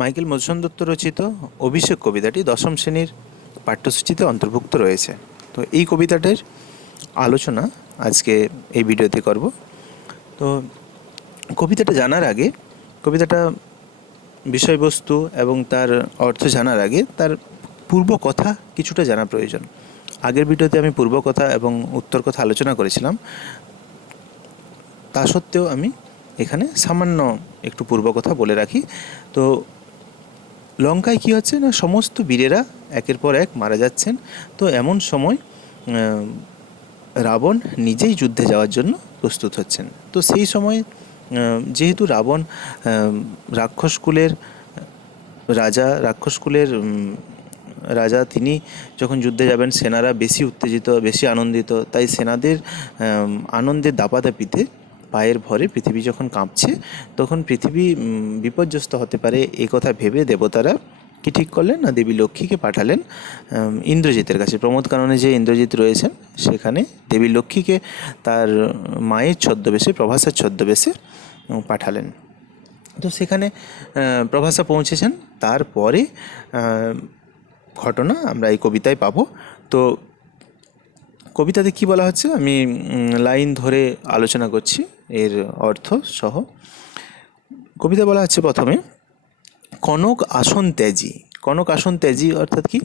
Michael Madhusudan Dutta রচিত অভিষেক কবিতাটি দশম শ্রেণির পাঠ্যসূচিতে অন্তর্ভুক্ত রয়েছে। তো এই কবিতাটির আলোচনা আজকে এই ভিডিওতে করব। তো কবিতাটা জানার আগে, কবিতাটা বিষয়বস্তু এবং তার অর্থ জানার আগে তার পূর্ব কথা কিছুটা জানা প্রয়োজন। আগের ভিডিওতে আমি পূর্ব কথা এবং উত্তর কথা আলোচনা করেছিলাম। তা সত্ত্বেও আমি এখানে সামান্য একটু পূর্ব কথা বলে রাখি। তো লঙ্কায় কী হচ্ছে না সমস্ত বীরেরা একের পর এক মারা যাচ্ছেন। তো এমন সময় রাবণ নিজেই যুদ্ধে যাওয়ার জন্য প্রস্তুত হচ্ছেন। তো সেই সময় যেহেতু রাবণ রাক্ষসকুলের রাজা রাক্ষসকুলের রাজা তিনি যখন যুদ্ধে যাবেন সেনারা বেশি উত্তেজিত বেশি আনন্দিত। তাই সেনাদের আম, আনন্দের দাপাদাপিতে পায়ের ভরে পৃথিবী যখন কাঁপছে, তখন পৃথিবী বিপর্যস্ত হতে পারে এই কথা ভেবে দেবতারা কি ঠিক করলেন না দেবী লক্ষ্মীকে পাঠালেন? ইন্দ্রজিতের কাছে। প্রমোদ কাননে যে ইন্দ্রজিৎ রয়েছেন, সেখানে দেবী লক্ষ্মীকে তার মায়ের ছদ্মবেশে, প্রভাসের ছদ্মবেশে পাঠালেন। তো সেখানে প্রভাসা পৌঁছেছেন। তারপরে ঘটনা আমরা এই কবিতায় পাবো। তো কবিতাতে কি বলা হচ্ছে? আমি লাইন ধরে আলোচনা করছি। এর অর্থ সহ। কবিতা বলা হচ্ছে প্রথমে, কনক আসন ত্যাজি। কনক আসন ত্যাজি অর্থাৎ কি?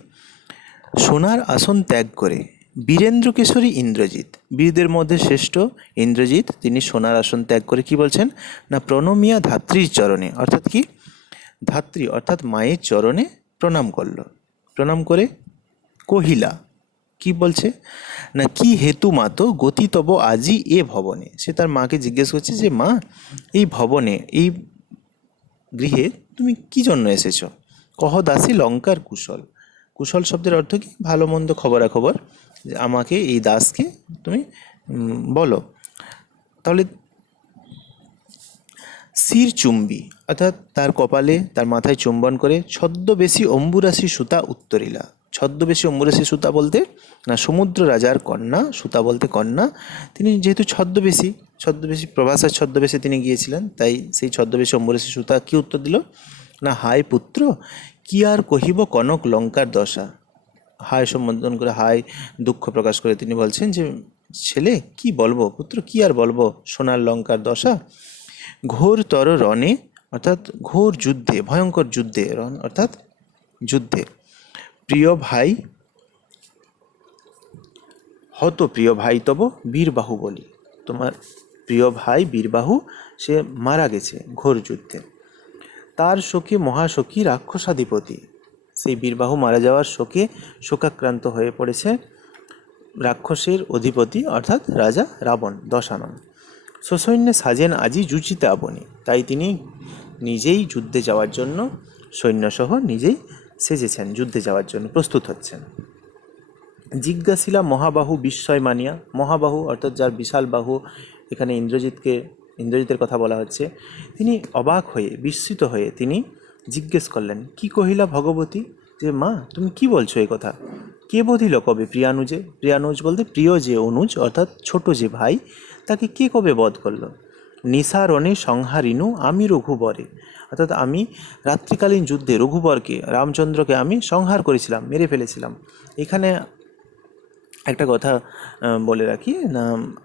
সোনার আসন ত্যাগ করে। বীরেন্দ্র কেশরী ইন্দ্রজিৎ। বীরদের মধ্যে শ্রেষ্ঠ ইন্দ্রজিৎ, তিনি সোনার আসন ত্যাগ করে কি বলছেন? না, প্রণমিয়া ধাত্রীর চরণে। অর্থাৎ কি? ধাত্রী, অর্থাৎ মায়ের চরণে প্রণাম করল। প্রণাম করে কহিলা কি বলছে? না, কি হেতু মাতো গতি তব আজি এ ভবনে। সে তার মাকে জিজ্ঞেস করছে যে, মা, এই ভবনে, এই গৃহে তুমি কি জন্য এসেছ? কহ দাসী লঙ্কার কুশল। কুশল শব্দের অর্থ কি? ভালো মন্দ খবরাখবর। আমাকে, এই দাসকে তুমি বলো। তাহলে শির চুম্বি, অর্থাৎ তার কপালে, তার মাথায় চুম্বন করে ছদ্মবেশী অম্বুরাশি সুতা উত্তরিলা। ছদ্মবেশী অম্বুরাশি সুতা বলতে, না সমুদ্র রাজার কন্যা, সুতা বলতে কন্যা। তিনি যেহেতু ছদ্মবেশী ছদ্মবেশী প্রভাসার ছদ্মবেশে তিনি গিয়েছিলেন, তাই সেই ছদ্মবেশী অম্বুরাশি সুতা কি উত্তর দিল? না, হায় পুত্র, কি আর কহিব কনক লঙ্কার দশা? হায় সম্বোধন করে, হায় দুঃখ প্রকাশ করে তিনি বলছেন যে, ছেলে, কি বলব পুত্র, কি আর বলব সোনার লঙ্কার দশা? ঘোর তর রণে, অর্থাৎ ঘোর যুদ্ধে, ভয়ঙ্কর যুদ্ধে রণ, অর্থাৎ যুদ্ধে। প্রিয় ভাই, হত প্রিয় ভাই তব বীরবাহু বলি। তোমার প্রিয় ভাই বীরবাহু, সে মারা গেছে ঘোর যুদ্ধে। তার শোকে মহাশোকী রাক্ষসাধিপতি। সেই বীরবাহু মারা যাওয়ার শোকে শোকাক্রান্ত হয়ে পড়েছে রাক্ষসের অধিপতি, অর্থাৎ রাজা রাবণ দশানন। সসৈন্যে সাজেন আজি জুচিতে আপনি তাই তিনি নিজেই যুদ্ধে যাওয়ার জন্য সৈন্যসহ নিজেই সেজেছেন, যুদ্ধে যাওয়ার জন্য প্রস্তুত হচ্ছেন। জিজ্ঞাসিলা মহাবাহু বিস্ময় মানিয়া, মহাবাহু অর্থাৎ যার বিশাল বাহু, এখানে ইন্দ্রজিৎকে, ইন্দ্রজিতের কথা বলা হচ্ছে, তিনি অবাক হয়ে, বিস্মিত হয়ে তিনি জিজ্ঞেস করলেন, কি কহিলা ভগবতী? যে, মা, তুমি কি বলছো এই কথা? কে বধিল কবে প্রিয়ানুজে? প্রিয়ানুজ বলতে প্রিয় যে অনুজ, অর্থাৎ ছোট যে ভাই, তাকে কে কবে বধ করল? নিসারণে সংহারিনু আমি রঘুবরে অর্থাৎ আমি রাত্রিকালীন যুদ্ধে রঘুবরকে, রামচন্দ্রকে আমি সংহার করেছিলাম, মেরে ফেলেছিলাম। এখানে একটা কথা বলে রাখি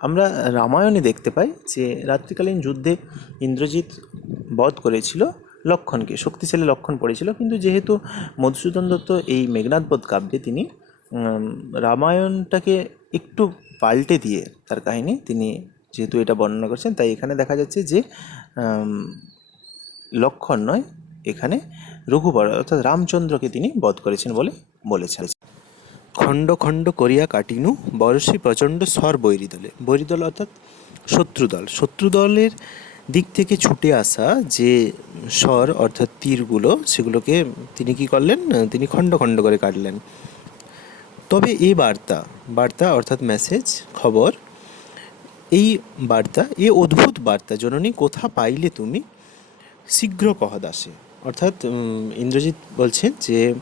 আমরা রামায়ণে দেখতে পাই যে রাত্রিকালীন যুদ্ধে ইন্দ্রজিৎ বধ করেছিল লক্ষণকে, শক্তিশালী লক্ষণ পড়েছিল, কিন্তু যেহেতু মধুসূদন দত্ত এই মেঘনাথবোধ কাব্যে তিনি রামায়ণটাকে একটু পাল্টে দিয়ে তার কাহিনী, তিনি যেহেতু এটা বর্ণনা করছেন, তাই এখানে দেখা যাচ্ছে যে লক্ষণ নয়, এখানে রঘুবর অর্থাৎ রামচন্দ্রকে তিনি বধ করেছেন বলে বলেছেন। খণ্ড খণ্ড করিয়া কাটিনু বরশী প্রচণ্ড স্বর বৈরিদলে। বৈরিদল অর্থাৎ শত্রুদল। শত্রুদলের দিক থেকে ছুটে আসা যে স্বর অর্থাৎ তীরগুলো, সেগুলোকে তিনি কি করলেন? তিনি খণ্ড খণ্ড করে কাটলেন। তবে এই বার্তা বার্তা অর্থাৎ মেসেজ খবর, এই বার্তা, এ অদ্ভুত বার্তা, জননী কোথা পাইলে তুমি শীঘ্র কহ দাসে অর্থাৎ ইন্দ্রজিৎ বলছেন যে,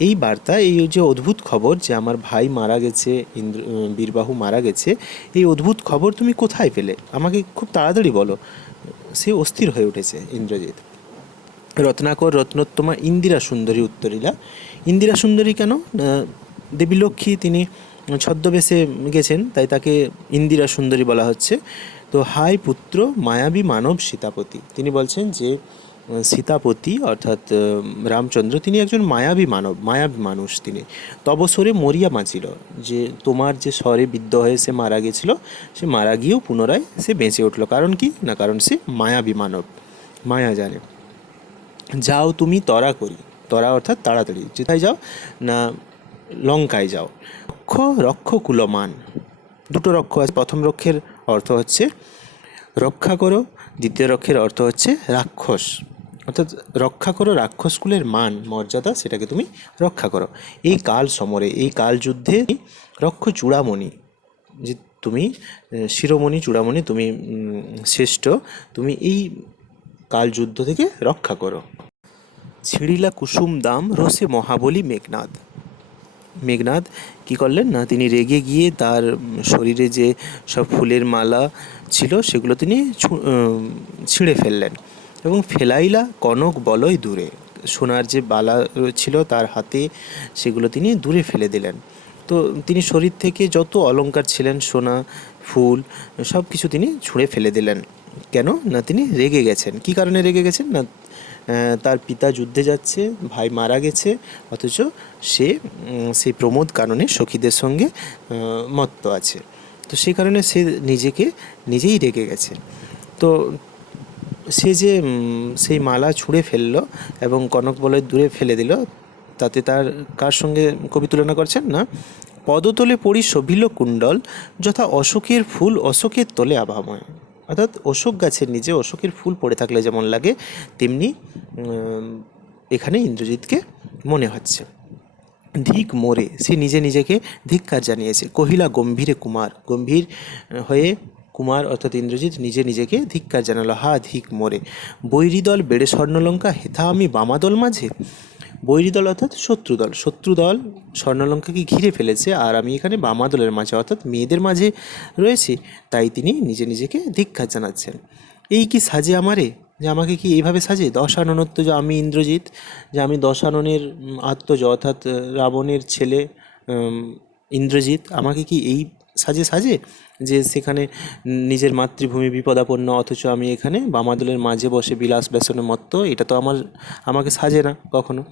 এই বার্তা, এই যে অদ্ভুত খবর যে আমার ভাই মারা গেছে, ইন্দ্র বীরবাহু মারা গেছে, এই অদ্ভুত খবর তুমি কোথায় পেলে? আমাকে খুব তাড়াতাড়ি বলো। সে অস্থির হয়ে উঠেছে, ইন্দ্রজিৎ। রত্নাকর রত্নোত্তমা ইন্দিরা সুন্দরী উত্তরীলা। ইন্দিরা সুন্দরী কেন? দেবী লক্ষ্মী, তিনি ছদ্মবেশে গেছেন, তাই তাকে ইন্দিরা সুন্দরী বলা হচ্ছে। তো হাই পুত্র মায়াবী মানব সীতাপতি। তিনি বলছেন যে, সীতাপতি অর্থাৎ রামচন্দ্র, তিনি একজন মায়াবী মানব, মায়াবী মানুষ তিনি। তবসরে মরিয়া বাঁচিল যে তোমার যে স্বরে বিদ্ধ হয়ে সে মারা গেছিল, সে মারা গিয়েও পুনরায় সে বেঁচে উঠল। কারণ কি? না, কারণ সে মায়াবী মানব, মায়া জানে। যাও তুমি তরা করি, তরা অর্থাৎ তাড়াতাড়ি। যেথায় যাও না লঙ্কায় যাও। রক্ষ রক্ষ কুলমান। দুটো রক্ষ আছে, প্রথম রক্ষের অর্থ হচ্ছে রক্ষা করো। দ্বিতীয় রক্ষের অর্থ হচ্ছে রাক্ষস। অর্থাৎ রক্ষা করো রাক্ষসকুলের মান, মর্যাদা, সেটাকে তুমি রক্ষা করো। এই কাল সমরে, এই কাল যুদ্ধে রক্ষ চূড়ামণি, যে তুমি শিরোমণি চূড়ামণি, তুমি শ্রেষ্ঠ, তুমি এই কাল যুদ্ধ থেকে রক্ষা করো। ছিড়িলা কুসুম দাম রসে মহাবলী মেঘনাদ। মেঘনাদ, কী করলেন? না, তিনি রেগে গিয়ে তার শরীরে যে সব ফুলের মালা ছিল, সেগুলো তিনি ছিঁড়ে ফেললেন। এবং ফেলাইলা কনক বলয় দূরে, সোনার যে বালা ছিল তার হাতে সেগুলো তিনি দূরে ফেলে দিলেন। তো তিনি শরীর থেকে যত অলঙ্কার ছিলেন, সোনা, ফুল সব কিছু তিনি ছুঁড়ে ফেলে দিলেন। কেন? না, তিনি রেগে গেছেন। কি কারণে রেগে গেছেন? না তার পিতা যুদ্ধে যাচ্ছে, ভাই মারা গেছে, অথচ সে সেই প্রমোদ কারণে সখীদের সঙ্গে মত্ত আছে। তো সেই কারণে সে নিজেকে নিজেই রেগে গেছে। তো সে যে সেই মালা ছুঁড়ে ফেলল এবং কনক বলয় দূরে ফেলে দিল, তাতে তার কার সঙ্গে কবি তুলনা করছেন না? পদতলে পড়ি শোভিল কুণ্ডল, যথা অশোকের ফুল অশোকের তলে আভাময়। অর্থাৎ অশোক গাছের নিচে অশোকের ফুল পড়ে থাকলে যেমন লাগে, তেমনি এখানে ইন্দ্রজিৎকে মনে হচ্ছে। ধিক মোরে, সে নিজে নিজেকে ধিক্কার জানিয়েছে। কহিলা, গম্ভীরে কুমার। গম্ভীর হয়ে কুমার অর্থাৎ ইন্দ্রজিৎ নিজে নিজেকে ধিক্কার জানালো, হা, ধিক মোরে, বৈরিদল বেড়ে স্বর্ণলঙ্কা, হেথা আমি বামাদল মাঝে? বৈরিদল অর্থাৎ শত্রুদল শত্রুদল স্বর্ণলঙ্কাকে ঘিরে ফেলেছে আর আমি এখানে বামা দলের মাঝে অর্থাৎ মেয়েদের মাঝে রয়েছি, তাই তিনি নিজে নিজেকে ধিক্কার জানাচ্ছেন। এই কি সাজে আমারে? যে আমাকে কি এইভাবে সাজে? দশাননত্ব যে আমি ইন্দ্রজিৎ, যে আমি দশাননের আত্মজ অর্থাৎ রাবণের ছেলে ইন্দ্রজিৎ, আমাকে কি এই সাজে সাজে? যে সেখানে নিজের মাতৃভূমি বিপদাপন্ন, অথচ আমি এখানে বামাদলের মাঝে বসে বিলাস ব্যসনে মত্ত, এটা তো আমার, আমাকে সাজে না কখনো।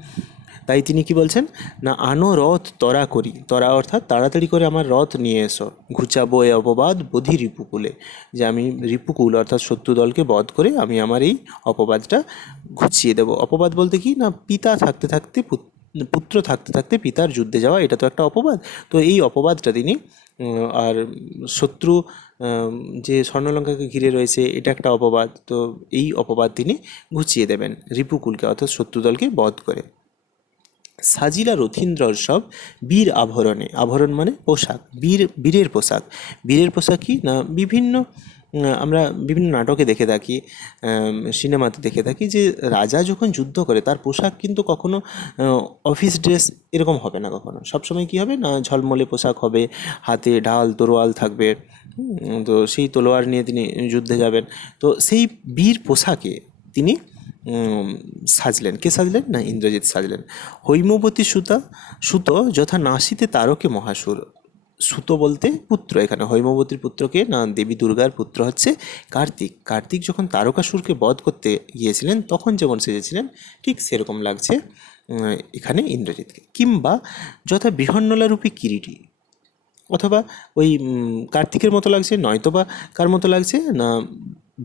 তাই তিনি কি বলছেন? না, আনো রথ তরা করি। তরা অর্থাৎ তাড়াতাড়ি করে আমার রথ নিয়ে এসো। ঘুচাবো এ অপবাদ বোধি রিপুকুলে, যে আমি রিপুকুল, অর্থাৎ শত্রু দলকে বধ করে আমি আমার এই অপবাদটা ঘুচিয়ে দেবো। অপবাদ বলতে কি? না, পিতা থাকতে থাকতে পুত- পুত্র থাকতে থাকতে পিতার যুদ্ধে যাওয়া, এটা তো একটা অপবাদ। তো এই অপবাদটা তিনি আর শত্রু যে স্বর্ণলঙ্কাকে ঘিরে রয়েছে, এটা একটা অপবাদ। তো এই অপবাদ তিনি ঘুচিয়ে দেবেন রিপুকুলকে অর্থাৎ শত্রুদলকে বধ করে। সাজিলা রথীন্দ্র সব বীর আভরণে, আভরণ মানে পোশাক, বীর, বীরের পোশাক। বীরের পোশাক কি না, বিভিন্ন আমরা বিভিন্ন নাটকে দেখে থাকি সিনেমাতে দেখে থাকি যে রাজা যখন যুদ্ধ করে, তার পোশাক কিন্তু কখনো অফিস ড্রেস এরকম হবে না কখনো। সবসময় কী হবে না, ঝলমলে পোশাক হবে, হাতে ঢাল তরোয়াল থাকবে তো সেই তলোয়ার নিয়ে তিনি যুদ্ধে যাবেন। তো সেই বীর পোশাকে তিনি সাজলেন। কে সাজলেন না? ইন্দ্রজিৎ সাজলেন। হৈমবতী সুতা, সুত যথা নাসিতে তারকে মহাসুর। সুত বলতে পুত্র এখানে, হৈমবতীর পুত্রকে, না, দেবী দুর্গার পুত্র হচ্ছে কার্তিক। কার্তিক যখন তারকাসুরকে বধ করতে গিয়েছিলেন, তখন যেমন সেজেছিলেন, ঠিক সেরকম লাগছে এখানে ইন্দ্রজিৎকে। কিংবা যথা বৃহন্নলারূপী কিরিটি, অথবা ওই কার্তিকের মতো লাগছে নয়তোবা কার মতো লাগছে, না,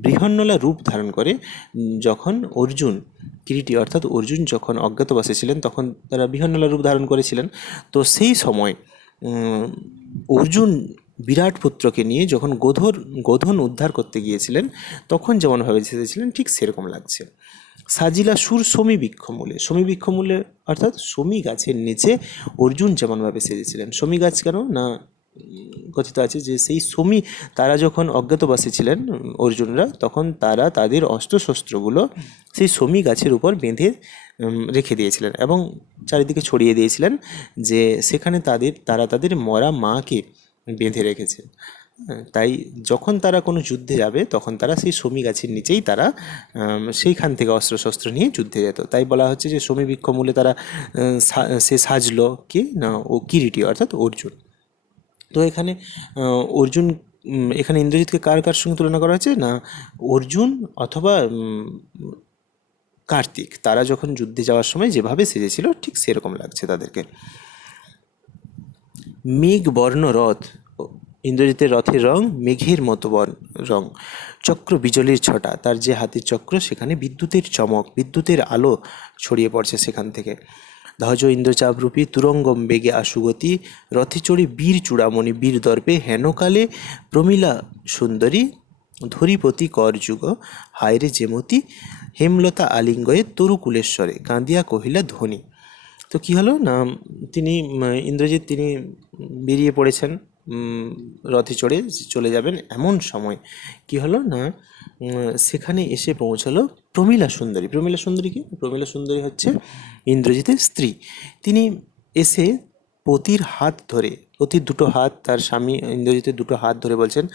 বৃহন্নলা রূপ ধারণ করে যখন অর্জুন, কিরিটি অর্থাৎ অর্জুন যখন অজ্ঞাতবাসে ছিলেন, তখন তারা বৃহন্নলা রূপ ধারণ করেছিলেন। তো সেই সময় অর্জুন বিরাট পুত্রকে নিয়ে যখন গোধর, গোধন উদ্ধার করতে গিয়েছিলেন, তখন যেমনভাবে যেতেছিলেন ঠিক সেরকম লাগছে। সাজিলা সুর সমী বৃক্ষমূলে সমী বৃক্ষমূলে অর্থাৎ সমী গাছের নিচে অর্জুন যেমনভাবে সেজেছিলেন সমী গাছ কেন না কথিত আছে যে সেই সমী, তারা যখন অজ্ঞাতবাসী ছিলেন অর্জুনরা, তখন তারা তাদের অস্ত্রশস্ত্রগুলো সেই সমী গাছের উপর বেঁধে রেখে দিয়েছিলেন এবং চারিদিকে ছড়িয়ে দিয়েছিলেন যে সেখানে তাদের, তারা তাদের মরা মাকে বেঁধে রেখেছে। তাই যখন তারা কোনো যুদ্ধে যাবে, তখন তারা সেই শমী গাছের নিচেই তারা সেইখান থেকে অস্ত্রশস্ত্র নিয়ে যুদ্ধে যেত। তাই বলা হচ্ছে যে শমী বৃক্ষ মূলে তারা সে সাজলো কি? না, ও কিরিটি, অর্থাৎ অর্জুন। তো এখানে অর্জুন এখানে ইন্দ্রজিৎকে কার কার সঙ্গে তুলনা করা হয়েছে? না, অর্জুন অথবা কার্তিক। তারা যখন যুদ্ধে যাওয়ার সময় যেভাবে সেজেছিল, ঠিক সেরকম লাগছে তাদেরকে। মেঘ, বর্ণ, রথ। ইন্দ্রজিতের রথের রং মেঘের মতো বর্ণ রং। চক্র বিজলির ছটা। তার যে হাতের চক্র, সেখানে বিদ্যুতের চমক, বিদ্যুতের আলো ছড়িয়ে পড়ছে সেখান থেকে। ধ্বজ ইন্দ্রচাপরূপী তুরঙ্গম বেগে আশুগতি রথে চড়ে বীর চূড়ামণি বীর দর্পে হেনকালে প্রমীলা সুন্দরী ধরিপতি করযুগ। হায়রে যেমতি হেমলতা আলিঙ্গয়ে তরুকুলেশ্বরে কাঁদিয়া কহিলা ধ্বনি তো কি হলো না, তিনি, ইন্দ্রজিৎ তিনি বেরিয়ে পড়েছেন রথে চড়ে চলে যাবেন এমন সময়। কি হলো না সেখানে এসে পৌঁছালো প্রমীলা সুন্দরী। প্রমীলা সুন্দরী কি? প্রমীলা সুন্দরী হচ্ছে ইন্দ্রজিতের স্ত্রী। তিনি এসে পতির হাত ধরে, পতির দুটো হাত, তার স্বামী ইন্দ্রজিতের দুটো হাত ধরে বলছেন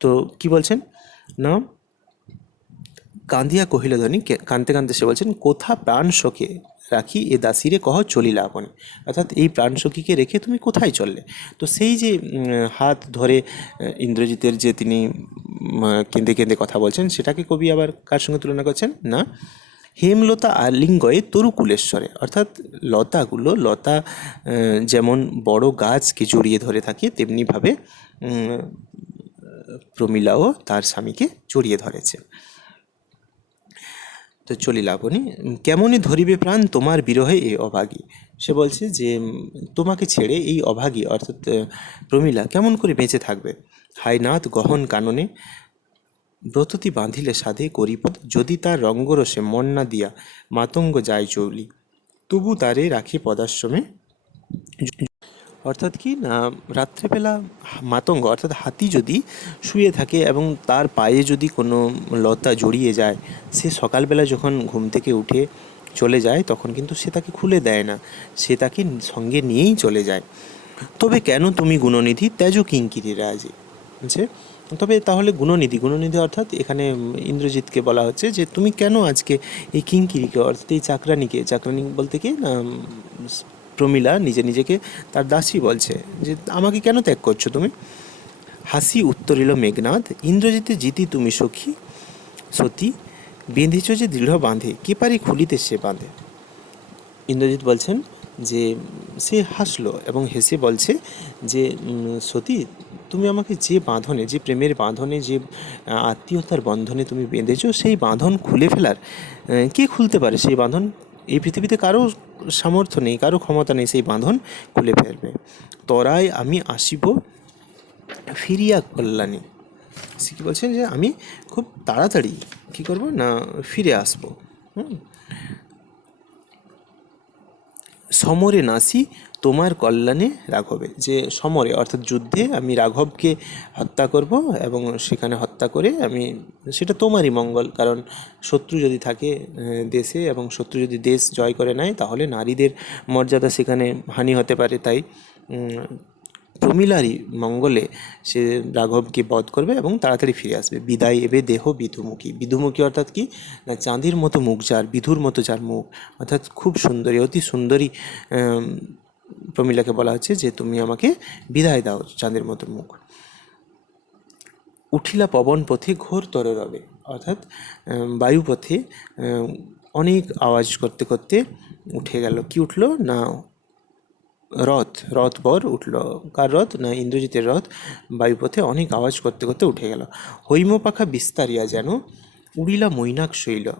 তো কি বলছেন? না কাঁদিয়া কহিল ধনী কে- কাঁদতে কাঁদতে সে বলছেন, কোথা প্রাণ শোকে? রাখি এ দাসিরে কহ চলিলা আপনি অর্থাৎ এই প্রাণ সখীকে রেখে তুমি কোথায় চললে? তো সেই যে হাত ধরে ইন্দ্রজিতের যে তিনি কেঁদে কেঁদে কথা বলছেন, সেটাকে কবি আবার কার সঙ্গে তুলনা করছেন? না। হেমলতা আলিঙ্গয়ে তরুকুলেশ্বরে। অর্থাৎ লতাগুলো, লতা যেমন বড় গাছকে জড়িয়ে ধরে থাকে, তেমনিভাবে প্রমীলাও তার স্বামীকে জড়িয়ে ধরেছে। তো চলি লাবণী কেমনই ধরিবে প্রাণ তোমার বিরহে এ অভাগী। সে বলছে যে তোমাকে ছেড়ে এই অভাগী, অর্থাৎ প্রমীলা কেমন করে বেঁচে থাকবে? হাইনাথ গহন কাননে, ব্রততি বাঁধিলে সাধে করিপদ, যদি তার রঙ্গরসে মন না দিয়া মাতঙ্গ যায় চৌলি। তবু তারে রাখি পদাশ্রমে। অর্থাৎ কি না, রাত্রেবেলা মাতঙ্গ, অর্থাৎ হাতি যদি শুয়ে থাকে এবং তার পায়ে যদি কোনো লতা জড়িয়ে যায়, সে সকালবেলা যখন ঘুম থেকে উঠে চলে যায়, তখন কিন্তু সে তাকে খুলে দেয় না। সে তাকে সঙ্গে নিয়েই চলে যায়। তবে কেন তুমি গুণনিধি তেজ কিঙ্কিরি রাজে? বলছে তবে তাহলে গুণনিধি গুণনিধি অর্থাৎ এখানে ইন্দ্রজিৎকে বলা হচ্ছে যে তুমি কেন আজকে এই কিঙ্কিরিকে, অর্থাৎ এই চাকরানিকে, চাকরানি বলতে কি না প্রমীলা নিজে নিজেকে তার দাসী বলছে যে, আমাকে কেন ত্যাগ করছ তুমি? হাসি উত্তরিল মেঘনাথ ইন্দ্রজিতে জিতি তুমি সখী। সতী, বেঁধেছ যে দৃঢ় বাঁধে, কে পারি খুলিতে সে বাঁধে? ইন্দ্রজিৎ বলছেন যে, সে হাসলো এবং হেসে বলছে যে সতী, তুমি আমাকে যে বাঁধনে, যে প্রেমের বাঁধনে, যে, আত্মীয়তার বন্ধনে তুমি বেঁধেছো, সেই বাঁধন খুলে ফেলার কে খুলতে পারে সেই বাঁধন? এই পৃথিবীতে কারও সামর্থ্য নেই, কারও ক্ষমতা নেই সেই বাঁধন খুলে ফেলবে। তরায় আমি আসিব, ফিরিয়া কল্যাণে। সে কী বলছেন যে আমি খুব তাড়াতাড়ি কী করব? না, ফিরে আসব। হুম। সমরে নাসি, তোমার কল্যাণে রাঘবে। যে সমরে, অর্থাৎ যুদ্ধে আমি রাঘবকে হত্যা করব এবং সেখানে হত্যা করে আমি, সেটা তোমারই মঙ্গল। কারণ শত্রু যদি থাকে দেশে এবং শত্রু যদি দেশ জয় করে নেয়, তাহলে নারীদের মর্যাদা সেখানে হানি হতে পারে। তাই প্রমিলারই মঙ্গলে সে রাঘবকে বধ করবে এবং তাড়াতাড়ি ফিরে আসবে। বিদায় এবে দেহ বিধুমুখী। বিধুমুখী অর্থাৎ কি? না, চাঁদির মতো মুখ যার, বিধুর মতো যার মুখ। অর্থাৎ খুব সুন্দরী, অতি সুন্দরী প্রমিলাকে বলা হচ্ছে যে, তুমি আমাকে বিদায় দাও চাঁদের মতো মুখ। উঠিলা পবন পথে ঘোর তরে রবে অর্থাৎ বায়ুপথে অনেক আওয়াজ করতে করতে উঠে গেল। কি উঠল? না রথ রথ বর উঠল। কার রথ? না, ইন্দ্রজিতের রথ। বায়ুপথে অনেক আওয়াজ করতে করতে উঠে গেল। হৈম পাখা বিস্তারিয়া যেন উড়িলা মৈনাক শৈল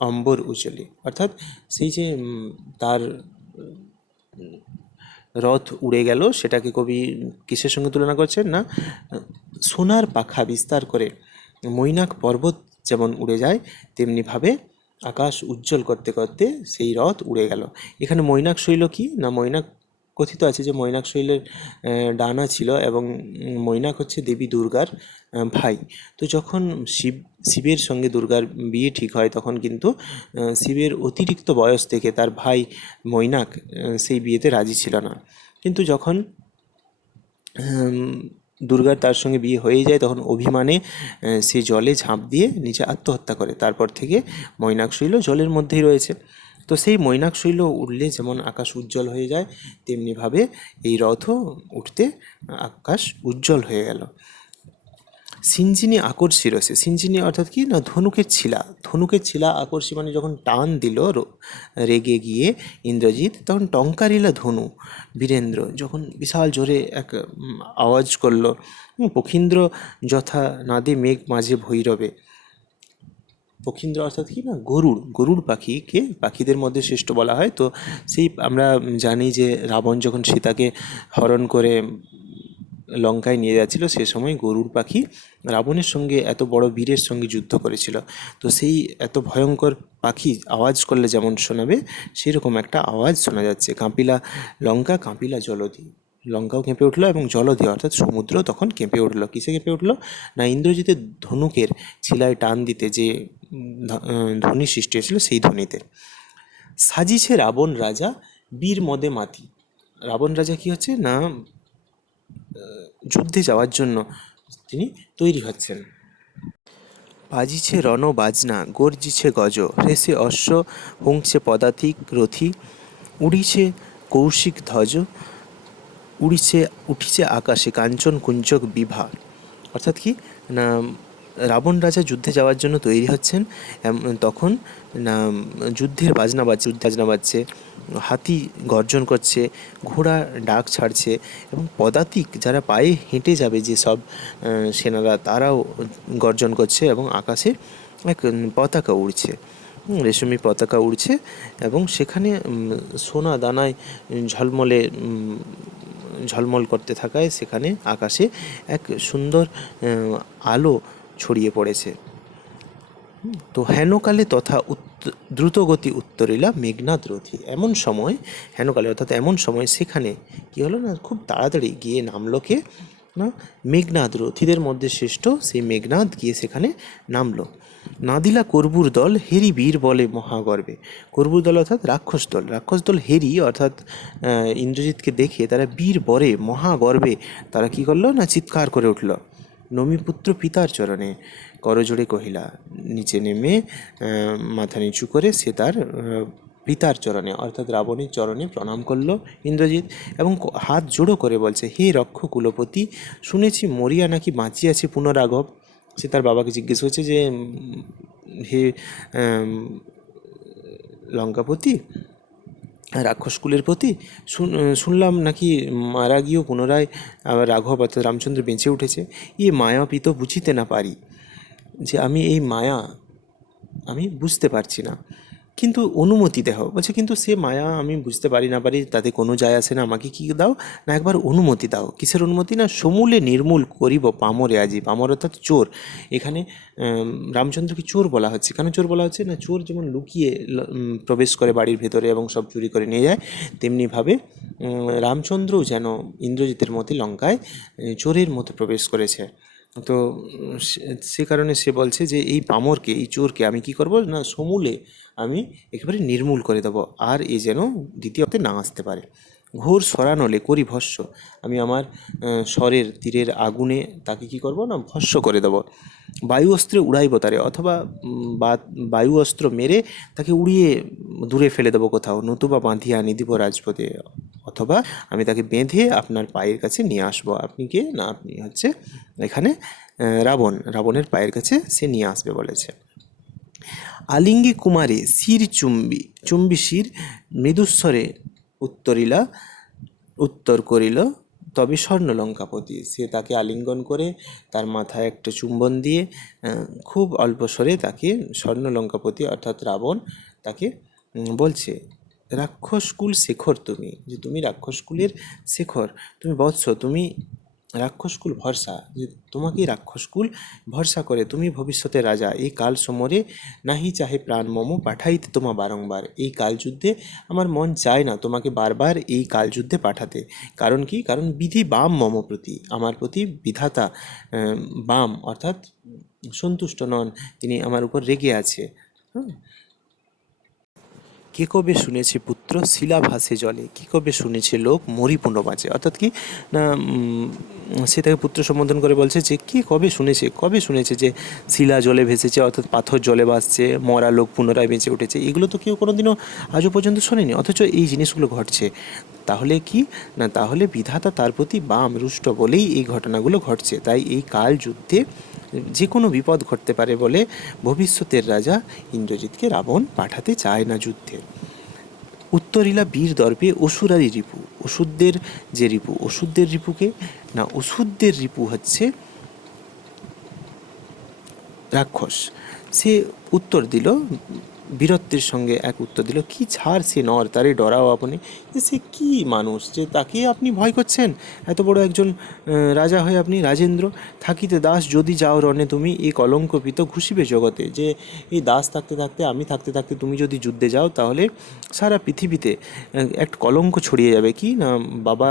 অম্বর উচলে অর্থাৎ সেই যে তার রথ উড়ে গেল, সেটাকে কবি কিসের সঙ্গে তুলনা করছেন না? সোনার পাখা বিস্তার করে মৈনাক পর্বত যেমন উড়ে যায় তেমনিভাবে আকাশ উজ্জ্বল করতে করতে সেই রথ উড়ে গেল। এখানে মৈনাক শৈল কি? না, মৈনাক কথিত আছে যে মৈনাক শৈলের ডানা ছিল এবং মৈনাক হচ্ছে দেবী দুর্গার ভাই। তো যখন শিব, শিবের সঙ্গে দুর্গার বিয়ে ঠিক হয়, তখন কিন্তু শিবের অতিরিক্ত বয়স থেকে তার ভাই মৈনাক সেই বিয়েতে রাজি ছিল না। কিন্তু যখন দুর্গার তার সঙ্গে বিয়ে হয়ে যায়, তখন অভিমানে সে জলে ঝাঁপ দিয়ে নিজে আত্মহত্যা করে। তারপর থেকে মৈনাক শৈল জলের মধ্যেই রয়েছে। তো সেই মৈনাক শৈল উঠলে যেমন আকাশ উজ্জ্বল হয়ে যায় তেমনিভাবে এই রথও উঠতে আকাশ উজ্জ্বল হয়ে গেল। সিঞ্জিনি আকর্ষি রসে সিঞ্জিনি অর্থাৎ কি না ধনুকের ছিলা ধনুকের ছিলা আকর্ষি মানে যখন টান দিল রেগে গিয়ে ইন্দ্রজিৎ তখন টঙ্কারিলা ধনু বীরেন্দ্র যখন বিশাল জোরে এক আওয়াজ করল উম, পক্ষীন্দ্র যথা নাদে মেঘ মাঝে ভৈরবে। পক্ষীন্দ্র অর্থাৎ কি না, গরুড় গরুড় পাখিকে পাখিদের মধ্যে শ্রেষ্ঠ বলা হয়। তো সেই আমরা জানি যে রাবণ যখন সীতাকে হরণ করে লঙ্কায় নিয়ে যাচ্ছিল, সে সময় গরুড় পাখি রাবণের সঙ্গে এত বড় বীরের সঙ্গে যুদ্ধ করেছিল। তো সেই এত ভয়ঙ্কর পাখি আওয়াজ করলে যেমন শোনাবে, সেরকম একটা আওয়াজ শোনা যাচ্ছে। কাঁপিলা লঙ্কা, কাঁপিলা জলধি লঙ্কাও কেঁপে উঠল এবং জলধি অর্থাৎ সমুদ্র তখন কেঁপে উঠল। কিসে কেঁপে উঠল? না ইন্দ্রজিতের ধনুকের ছিলায় টান দিতে যে ধ্বনি সৃষ্টি হয়েছিল সেই ধ্বনিতে। সাজিছে রাবণ রাজা বীর মদে মাতি। রাবণ রাজা কি হচ্ছে? না যুদ্ধে যাওয়ার জন্য তিনি তৈরি হচ্ছেন। বাজিছে রণ বাজনা, গর্জিছে গজ রেসে অশ্ব হুংছে পদাতিক রথি, উড়িছে কৌশিক ধ্বজ উড়িছে, উঠিছে আকাশে, কাঞ্চন কুঞ্চক বিভা। অর্থাৎ কি? না, রাবণ রাজা যুদ্ধে যাওয়ার জন্য তৈরি হচ্ছেন তখন, না, যুদ্ধের বাজনা বাজছে বাজনা বাজছে, হাতি গর্জন করছে, ঘোড়া ডাক ছাড়ছে এবং পদাতিক যারা পায়ে হেঁটে যাবে যে সব সেনারা তারাও গর্জন করছে এবং আকাশে এক পতাকা উড়ছে। রেশমি পতাকা উড়ছে এবং সেখানে সোনা দানায় ঝলমলে ঝলমল করতে থাকায় সেখানে আকাশে এক সুন্দর আলো ছড়িয়ে পড়েছে। তো হেনকালে তথা দ্রুতগতি উত্তরিলা মেঘনাদ রথী এমন সময়, হেনকালে অর্থাৎ এমন সময় সেখানে কি হলো না, খুব তাড়াতাড়ি গিয়ে নামলো কে? না মেঘনাদ রথীদের মধ্যে শ্রেষ্ঠ সেই মেঘনাদ গিয়ে সেখানে নামলো। নাদিলা করবুর দল হেরি বীর বলে মহাগর্বে। করবুর দল অর্থাৎ রাক্ষস দল। রাক্ষস দল হেরি অর্থাৎ ইন্দ্রজিৎকে দেখে তারা বীর বরে মহাগর্বে তারা কি করল না চিৎকার করে উঠল? নমিপুত্র পিতার চরণে করজোড়ে কহিলা, নিচে নেমে মাথা নিচু করে সে তার পিতার চরণে, অর্থাৎ রাবণের চরণে প্রণাম করল ইন্দ্রজিৎ এবং হাত জোড়ো করে বলছে, হে রক্ষ কুলপতি, শুনেছি মরিয়া নাকি বাঁচিয়াছে পুনরাগব। সে তার বাবাকে জিজ্ঞেস করছে যে হে লঙ্কাপতি রাক্ষসকুলের প্রতি শুন- শুনলাম নাকি মারা গিয়েও পুনরায় আবার রাঘব অর্থাৎ রামচন্দ্র বেঁচে উঠেছে। ইয়ে মায়াপিত বুঝিতে না পারি। যে আমি এই মায়া আমি বুঝতে পারছি না। কিন্তু অনুমতি দেহ বলছে, কিন্তু সে মায়া আমি বুঝতে পারি না, পারি, তাতে কোনো যায় আসে না, আমাকে কি দাও? না, একবার অনুমতি দাও। কিসের অনুমতি? না, সমূলে নির্মূল করিব পামরে আজি। পামর অর্থাৎ চোর। এখানে রামচন্দ্রকে চোর বলা হচ্ছে। কেন চোর বলা হচ্ছে? না, চোর যেমন লুকিয়ে প্রবেশ করে বাড়ির ভেতরে এবং সব চুরি করে নিয়ে যায়, তেমনিভাবে রামচন্দ্রও যেন ইন্দ্রজিতের মতে লঙ্কায় চোরের মতো প্রবেশ করেছে। তো সে- কারণে সে বলছে যে, এই পামরকে এই চোরকে আমি কি করব? না, সমূলে আমি একেবারে নির্মূল করে দেবো। আর এ যেন দ্বিতীয়তে না আসতে পারে। ঘোর সরানলে করি ভস্য। আমি আমার স্বরের তীরের আগুনে তাকে কি করব না, ভস্য করে দেবো। বায়ু অস্ত্রে উড়াইব তারে, অথবা বায়ু অস্ত্র মেরে তাকে উড়িয়ে দূরে ফেলে দেবো কোথাও, নতুবা বাঁধিয়ে আনি দিব রাজপথে। অথবা আমি তাকে বেঁধে আপনার পায়ের কাছে নিয়ে আসব। আপনি কে? না, আপনি হচ্ছে এখানে রাবণ। রাবণের পায়ের কাছে সে নিয়ে আসবে বলেছে। আলিঙ্গি কুমারে শির চুম্বি চুম্বি শির মৃদুস্বরে উত্তরিলা, উত্তর করিল, তবে স্বর্ণলঙ্কাপতি। সে তাকে আলিঙ্গন করে তার মাথায় একটা চুম্বন দিয়ে খুব অল্প স্বরে তাকে স্বর্ণলঙ্কাপতি অর্থাৎ রাবণ তাকে বলছে রাক্ষসকুল শেখর তুমি। যে, তুমি রাক্ষসকুলের শেখর। তুমি বৎস, তুমি রাক্ষসকুল ভরসা, যে তোমাকে রাক্ষসকুল ভরসা করে, তুমি ভবিষ্যতে রাজা। এই কাল সমরে নাহি চাহে প্রাণ মম, পাঠাইতে তোমা বারংবার। এই কালযুদ্ধে আমার মন চায় না তোমাকে বারবার এই কালযুদ্ধে পাঠাতে। কারণ কি? কারণ বিধি বাম মম প্রতি। আমার প্রতি বিধাতা বাম, অর্থাৎ সন্তুষ্ট নন, তিনি আমার উপর রেগে আছে। কে কবে শুনেছে পুত্র? শিলা ভাসে জলে। কে কবে শুনেছে লোক? মরিপুণ্ড বাঁচে। অর্থাৎ কি? না উম, সে তাকে পুত্র সম্বোধন করে বলছে যে কে কবে শুনেছে? কবে শুনেছে যে শিলা জলে ভেসেছে অর্থাৎ পাথর জলে ভাসছে মরা লোক পুনরায় বেঁচে উঠেছে? এগুলো তো কেউ কোনোদিনও আজও পর্যন্ত শোনেনি অথচ এই জিনিসগুলো ঘটছে। তাহলে কি? না তাহলে বিধাতা তার প্রতি বাম রুষ্ট বলেই এই ঘটনাগুলো ঘটছে। তাই এই কাল যুদ্ধে যে কোনো বিপদ ঘটতে পারে বলে ভবিষ্যতের রাজা ইন্দ্রজিৎকে রাবণ পাঠাতে চায় না যুদ্ধে। উত্তরিলা বীর দর্পে অসুরারি রিপু ওষুধদের যে রিপু ওষুধদের রিপুকে? না ওষুধদের রিপু হচ্ছে রাক্ষস। সে উত্তর দিল বীরত্বের সঙ্গে এক উত্তর দিল, কি ছাড় সে নর, তারে ডরাও আপনি। যে সে কি মানুষ, যে তাকে আপনি ভয় করছেন? এত বড় একজন রাজা হয়ে আপনি রাজেন্দ্র, থাকিতে দাস যদি যাও রণে তুমি এই কলঙ্কপিত ঘুষিবে জগতে। যে এই দাস থাকতে থাকতে, আমি থাকতে থাকতে তুমি যদি যুদ্ধে যাও, তাহলে সারা পৃথিবীতে একটা কলঙ্ক ছড়িয়ে যাবে। কি না, বাবা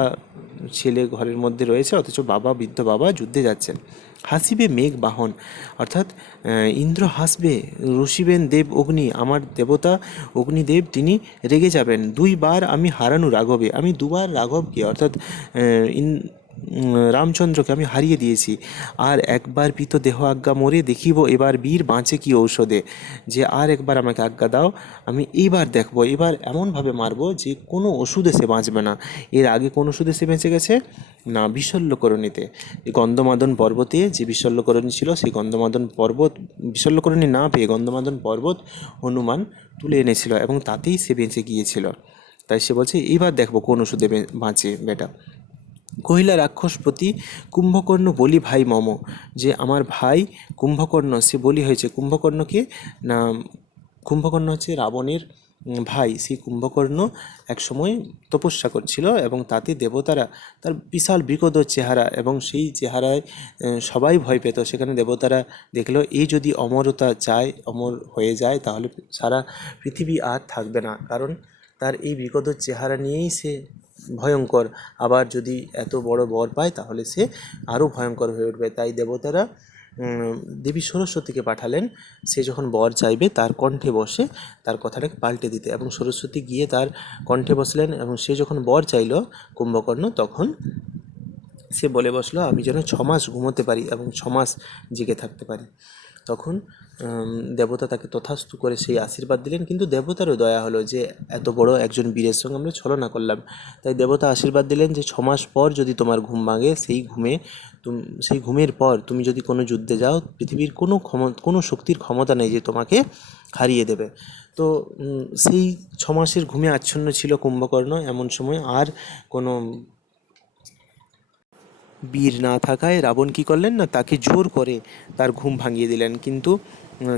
ছেলে ঘরের মধ্যে রয়েছে, অথচ বাবা, বৃদ্ধ বাবা যুদ্ধে যাচ্ছেন। হাসিবে মেঘ বাহন, অর্থাৎ ইন্দ্র হাসবে, রসিবেন দেব অগ্নি, আমার দেবতা অগ্নিদেব তিনি রেগে যাবেন। দুইবার আমি হারানো রাঘবে, আমি দুবার রাঘবকে, অর্থাৎ রামচন্দ্রকে আমি হারিয়ে দিয়েছি। আর একবার পিত দেহ আজ্ঞা মরে দেখিব, এবার বীর বাঁচে কি ঔষধে। যে আর একবার আমাকে আজ্ঞা দাও, আমি এইবার দেখব, এবার এমনভাবে মারব যে কোনো ওষুধে সে বাঁচবে না। এর আগে কোন ওষুধে সে বেঁচে গেছে? না, বিশল্যকরণীতে। গন্ধমাদন পর্বতে যে বিশল্যকরণী ছিল, সেই গন্ধমাদন পর্বত, বিশল্যকরণী না পেয়ে গন্ধমাদন পর্বত হনুমান তুলে এনেছিল এবং তাতেই সে বেঁচে গিয়েছিল। তাই সে বলছে, এইবার দেখব কোন ওষুধে বাঁচে বেটা। কহিলা রাক্ষসপতি কুম্ভকর্ণ বলি ভাই মম, যে আমার ভাই কুম্ভকর্ণ, সে বলি হয়েছে কুম্ভকর্ণকে না, কুম্ভকর্ণ হচ্ছে রাবণের ভাই। সেই কুম্ভকর্ণ একসময় তপস্যা করছিল এবং তাতে দেবতারা, তার বিশাল বিকট চেহারা এবং সেই চেহারায় সবাই ভয় পেত। সেখানে দেবতারা দেখল এই যদি অমরতা চায়, অমর হয়ে যায়, তাহলে সারা পৃথিবী আর থাকবে না। কারণ তার এই বিগত চেহারা নিয়েই সে ভয়ঙ্কর। আবার যদি এত বড় বর পায়, তাহলে সে আরও ভয়ঙ্কর হয়ে উঠবে। তাই দেবতারা দেবী সরস্বতীকে পাঠালেন। সে যখন বর চাইবে, তার কণ্ঠে বসে তার কথাটাকে পাল্টে দিতে। এবং সরস্বতী গিয়ে তার কণ্ঠে বসলেন এবং সে যখন বর চাইল কুম্ভকর্ণ, তখন সে বলে বসল, আমি যেন ছমাস মাস ঘুমোতে পারি এবং ছমাস মাস জেগে থাকতে পারি। তখন দেবতা তাকে তথাস্তু করে সেই আশীর্বাদ দিলেন। কিন্তু দেবতারও দয়া হলো যে এত বড় একজন বীরের সঙ্গে আমরা ছলনা করলাম। তাই দেবতা আশীর্বাদ দিলেন যে, ছ মাস পর যদি তোমার ঘুম ভাঙে, সেই ঘুমে তুম, সেই ঘুমের পর তুমি যদি কোনো যুদ্ধে যাও, পৃথিবীর কোনো ক্ষম, কোনো শক্তির ক্ষমতা নেই যে তোমাকে হারিয়ে দেবে। তো সেই ছ মাসের ঘুমে আচ্ছন্ন ছিল কুম্ভকর্ণ। এমন সময় আর কোনো বীর না থাকায় রাবণ কী করলেন না, তাকে জোর করে তার ঘুম ভাঙিয়ে দিলেন। কিন্তু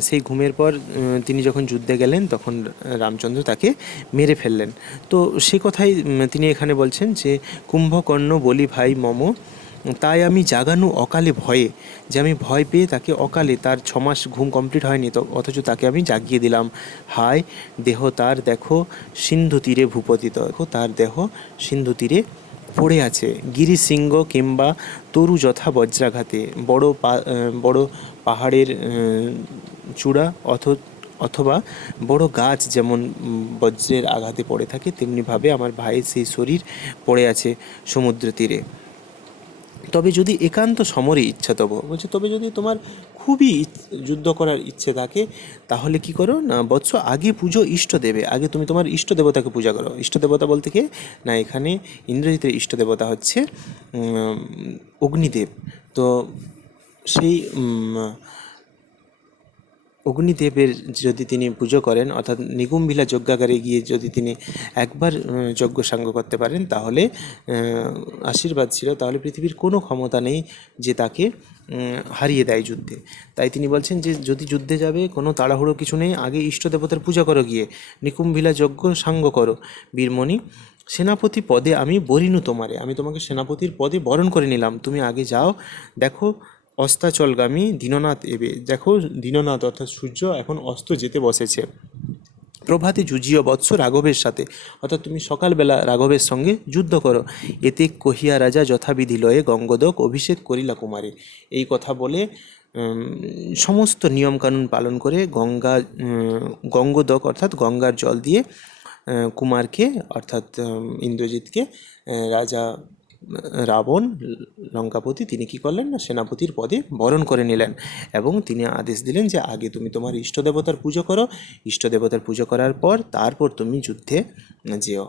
সেই ঘুমের পর তিনি যখন যুদ্ধে গেলেন, তখন রামচন্দ্র তাকে মেরে ফেললেন। তো সে কথাই তিনি এখানে বলছেন যে, কুম্ভকর্ণ বলি ভাই মম, তাই আমি জাগানো অকালে ভয়ে। যে আমি ভয় পেয়ে তাকে অকালে, তার ছ মাস ঘুম কমপ্লিট হয়নি, তো অথচ তাকে আমি জাগিয়ে দিলাম। হায়, দেহ তার দেখো, সিন্ধু তীরে ভূপতিত। দেখো, তার দেহ সিন্ধু তীরে পড়ে আছে। গিরিসিংহ কিংবা তরু যথা বজ্রাঘাতে। বড় বড় পাহাড়ের চূড়া অথ, অথবা বড় গাছ যেমন বজ্রের আঘাতে পড়ে থাকে, তেমনিভাবে আমার ভাইয়ের সেই শরীর পড়ে আছে সমুদ্র তীরে। তবে যদি একান্ত সমরে ইচ্ছা তব। বলছে, তবে যদি তোমার খুবই যুদ্ধ করার ইচ্ছে থাকে, তাহলে কি করো? না, বৎস আগে পুজো ইষ্ট দেবে। আগে তুমি তোমার ইষ্ট দেবতাকে পূজা করো। ইষ্ট দেবতা বলতে কি? না, এখানে ইন্দ্রজিতের ইষ্ট দেবতা হচ্ছে অগ্নিদেব। তো সেই অগ্নিদেবের যদি তিনি পুজো করেন, অর্থাৎ নিগুম্ভিলা যজ্ঞাগারে গিয়ে যদি তিনি একবার যজ্ঞ সাঙ্গ করতে পারেন, তাহলে আশীর্বাদ ছিল। তাহলে পৃথিবীর কোনো ক্ষমতা নেই যে তাকে হারিয়ে দেয় যুদ্ধে। তাই তিনি বলছেন যে, যদি যুদ্ধে যাবে, কোনো তাড়াহুড়ো কিছু নেই, আগে ইষ্ট দেবতার পূজা করো গিয়ে। নিকুম্ভিলা যজ্ঞ সাঙ্গ করো। বীরমণি, সেনাপতি পদে আমি বরিনু তোমারে। আমি তোমাকে সেনাপতির পদে বরণ করে নিলাম। তুমি আগে যাও, দেখো অস্তাচলগামী দীননাথ এবে। দেখো দীননাথ অর্থাৎ সূর্য এখন অস্ত যেতে বসেছে। প্রভাতে যুজিও বৎস রাঘবের সাথে। অর্থাৎ তুমি সকালবেলা রাঘবের সঙ্গে যুদ্ধ করো। এতে কহিয়া রাজা যথাবিধি লয়ে গঙ্গদক অভিষেক করিলা কুমারী। এই কথা বলে সমস্ত নিয়মকানুন পালন করে গঙ্গা গঙ্গদক অর্থাৎ গঙ্গার জল দিয়ে কুমারকে অর্থাৎ ইন্দ্রজিৎকে রাজা রাবণ, লঙ্কাপতি, তিনি কি করলেন না, সেনাপতির পদে বরণ করে নিলেন এবং তিনি আদেশ দিলেন যে আগে তুমি তোমার ইষ্ট দেবতার পুজো করো। ইষ্ট দেবতার পুজো করার পর তারপর তুমি যুদ্ধে যেও।